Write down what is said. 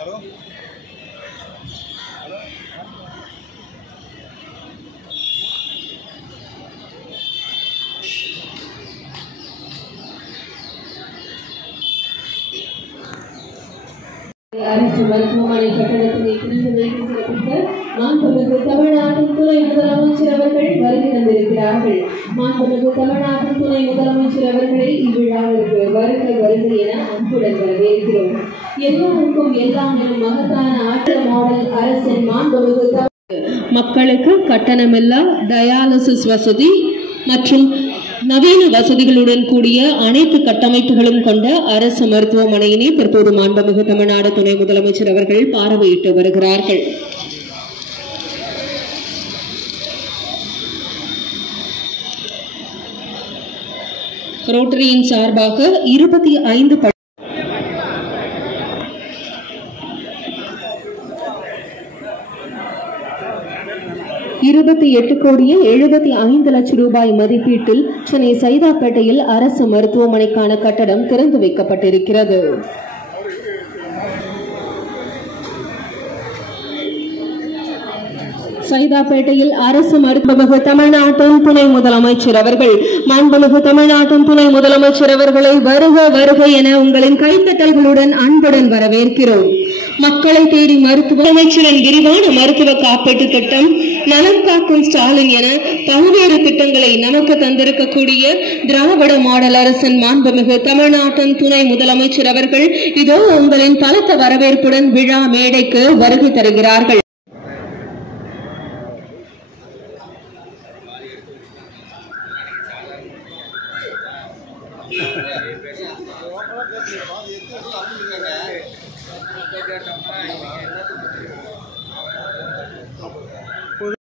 அரசு மருத்துவமனை கட்டணத்தினை திறந்து வைத்து சிறப்பிக்க மாண்புமிகு தமிழ்நாட்டின் துணை முதலமைச்சர் அவர்கள் வருகை தந்திருக்கிறார்கள். மாண்புமிகு தமிழ்நாட்டின் துணை முதலமைச்சர் அவர்களை இவ்விழாவிற்கு வருக வருக என அன்புடன் வரவேற்கிறோம். எல்லாருக்கும் எல்லாம் எனும் மகத்தான ஆற்றல் மாடல் அரசின் மாண்புமிகு மக்களுக்கு கட்டணமில்லா டயாலிசிஸ் வசதி மற்றும் நவீன வசதிகளுடன் கூடிய அனைத்து கட்டமைப்புகளும் கொண்ட அரசு மருத்துவமனையினை தற்போது மாண்புமிகு தமிழ்நாடு துணை முதலமைச்சர் அவர்கள் பார்வையிட்டு வருகிறார்கள். ரோட்டரியின் சார்பாக 28,75,00,000 ரூபாய் மதிப்பீட்டில் சென்னை சைதாப்பேட்டையில் அரசு மருத்துவமனைக்கான கட்டடம் திறந்து வைக்கப்பட்டிருக்கிறது. சைதாப்பேட்டையில் அரசு மருத்துவமிகு தமிழ்நாட்டின் துணை முதலமைச்சர் அவர்கள் மாண்புமிகு தமிழ்நாட்டின் துணை முதலமைச்சர் அவர்களை வருக வருக என உங்களின் கைத்தட்டல்களுடன் அன்புடன் வரவேற்கிறோம். மக்களை தேடி மருத்துவ அமைச்சரின் விரிவான மருத்துவ காப்பீட்டு திட்டம், நலம் காக்கும் ஸ்டாலின் என பல்வேறு திட்டங்களை நமக்கு தந்திருக்கக்கூடிய திராவிட மாடல் அரசின் மாண்புமிகு தமிழ்நாட்டின் துணை முதலமைச்சர் அவர்கள் இதோ உங்களின் பலத்த வரவேற்புடன் விழா மேடைக்கு வருகை தருகிறார்கள். பேச